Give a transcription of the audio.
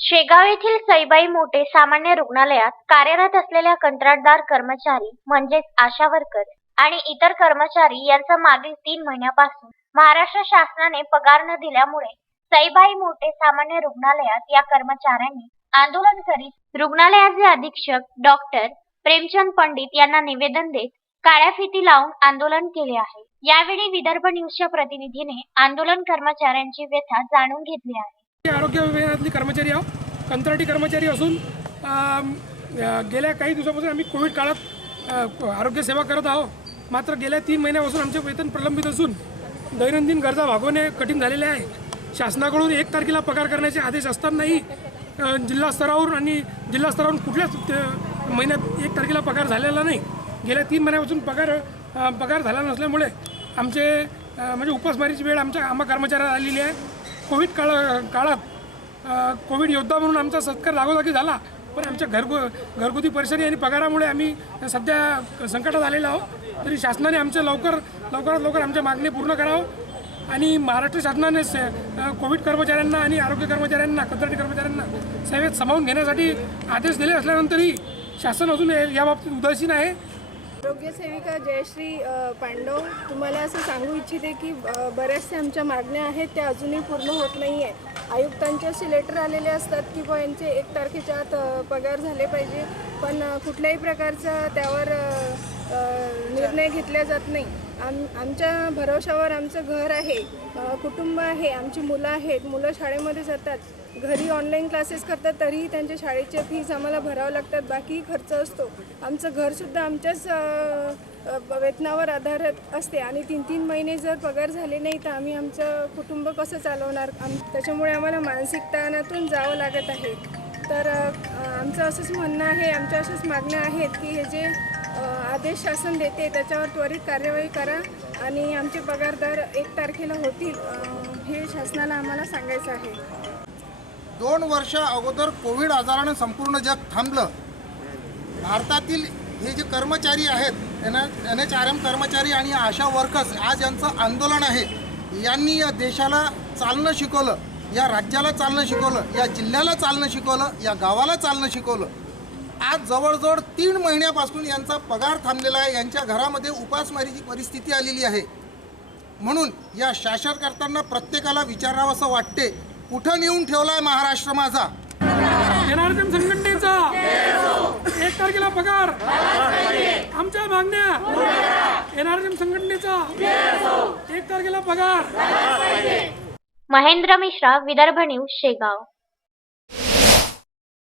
शेगाव येथील सईबाई मोठे सामान्य रुग्णालयात कार्यरत असलेल्या कंत्राटदार कर्मचारी म्हणजेच आशा वर्कर आणि इतर कर्मचारी यांचा मागील तीन महिन्यापासून महाराष्ट्र शासनाने पगार न दिल्यामुळे सईबाई मोठे सामान्य रुग्णालयात या कर्मचाऱ्यांनी आंदोलन करीत रुग्णालयाचे अधीक्षक डॉक्टर प्रेमचंद पंडित यांना निवेदन देत काळ्या फिती लावून आंदोलन केले आहे. यावेळी विदर्भ न्यूजच्या प्रतिनिधीने आंदोलन कर्मचाऱ्यांची व्यथा जाणून घेतली आहे. आरोग्य विभागातली कर्मचारी आहोत. कंत्राटी कर्मचारी असून गेल्या काही दिवसापासून आम्ही कोविड काळात अ, आरोग्य सेवा करत आहोत. मात्र गेल्या तीन महिन्यापासून आमचे वेतन प्रलंबित असून दैनंदिन गरजा भागवणे कठीण झालेले आहे. शासनाकडून एक तारखेला पगार करण्याचे आदेश असतानाही जिल्हास्तरावरून आणि जिल्हास्तरावरून कुठल्याच महिन्यात एक तारखेला पगार झालेला नाही. गेल्या तीन महिन्यापासून पगार पगार झाला नसल्यामुळे आमचे म्हणजे उपासमारीची वेळ आमच्या आम्हा कर्मचाऱ्याला आलेली आहे. कोविड काळ काळात कोविड योद्धा म्हणून आमचा सत्कार जागोजागी झाला. पण आमच्या घरगु घरगुती परिसरी आणि पगारामुळे आम्ही सध्या संकटात आलेलो आहोत. तरी शासनाने आमच्या लवकर लवकरात लवकर आमच्या मागणी पूर्ण करावं आणि महाराष्ट्र शासनाने से कोविड कर्मचाऱ्यांना आणि आरोग्य कर्मचाऱ्यांना कंत्राटी कर्मचाऱ्यांना सेवेत सामावून घेण्यासाठी आदेश दिले असल्यानंतरही शासन अजून याबाबतीत उदासीन आहे. आरोग्यसेविका जयश्री पांडव तुम्हाला असं सांगू इच्छिते की बऱ्याचशा आमच्या मागण्या आहेत त्या अजूनही पूर्ण होत नाही आहे आयुक्तांचे असे लेटर आलेले असतात की बा यांचे एक तारखेच्या आत पगार झाले पाहिजे. पण कुठल्याही प्रकारचा त्यावर निर्णय घेतला जात नाही. आम आमच्या भरोशावर आमचं घर आहे कुटुंब आहे आमची मुलं आहेत मुलं शाळेमध्ये जातात. घरी ऑनलाईन क्लासेस करतात तरीही त्यांच्या शाळेच्या फीज आम्हाला भरावं लागतात बाकीही खर्च असतो. आमचं घरसुद्धा आमच्याच वेतनावर आधारित असते आणि तीन तीन महिने जर पगार झाले नाही तर आम्ही आमचं कुटुंब कसं चालवणार? आम त्याच्यामुळे आम्हाला मानसिक ताणातून जावं लागत आहे. तर आमचं असंच म्हणणं आहे आमच्या अशाच मागण्या आहेत की हे जे आदेश शासन देते त्याच्यावर त्वरित कार्यवाही करा आणि आमचे पगारदार एक तारखेला होतील हे शासनाला आम्हाला सांगायचं आहे. दोन वर्ष अगोदर कोविड आजारानं संपूर्ण जग थांबलं. भारतातील हे जे कर्मचारी आहेत N N H R M कर्मचारी आणि आशा वर्कर्स आज यांचं आंदोलन आहे. यांनी या देशाला चालणं शिकवलं या राज्याला चालणं शिकवलं या जिल्ह्याला चालणं शिकवलं या गावाला चालणं शिकवलं. आज जवळजवळ तीन महिन्यापासून यांचा पगार थांबलेला आहे. यांच्या घरामध्ये उपासमारीची परिस्थिती आलेली आहे. म्हणून या शासनकर्त्यांना प्रत्येकाला विचारावं असं वाटते. कुठं नेऊन ठेवलाय महाराष्ट्र माझा? एनआरएम संघटनेचा. एक तारखेला पगार. आमच्या मागण्या. एनआरएम संघटनेचा. एक तारखेला पगार. महेंद्र मिश्रा विदर्भ न्यूज शेगाव.